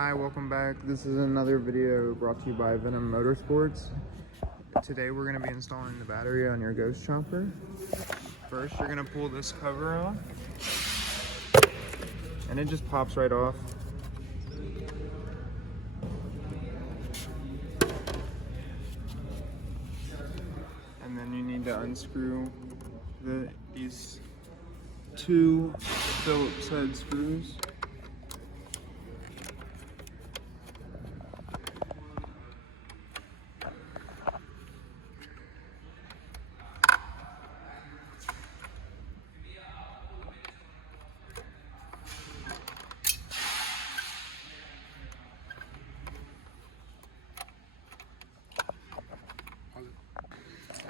Hi, welcome back. This is another video brought to you by Venom Motorsports. Today we're going to be installing the battery on your Ghost Chopper. First, you're going to pull this cover off, and it just pops right off. And then you need to unscrew these two Phillips head screws.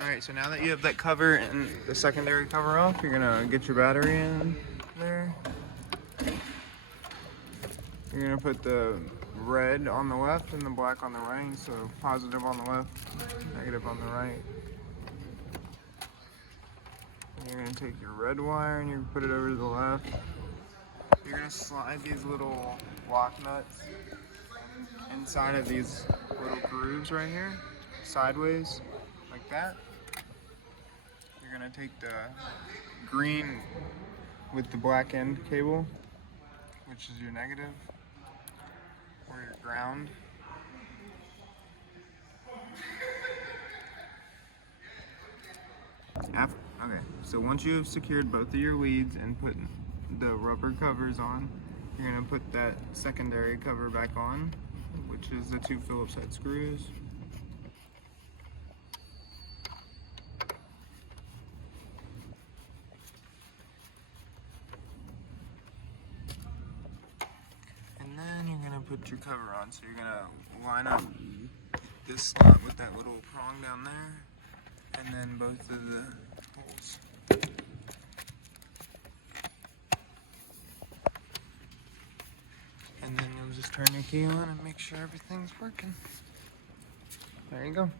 Alright, so now that you have that cover and the secondary cover off, you're gonna get your battery in there. You're gonna put the red on the left and the black on the right, so positive on the left, negative on the right. And you're gonna take your red wire and you put it over to the left. You're gonna slide these little lock nuts inside of these little grooves right here, sideways, like that. You're gonna take the green with the black end cable, which is your negative, or your ground. Okay, so once you have secured both of your leads and put the rubber covers on, you're gonna put that secondary cover back on, which is the two Phillips head screws. And then you're gonna put your cover on. So you're gonna line up this slot with that little prong down there, and then both of the holes. And then you'll just turn your key on and make sure everything's working. There you go.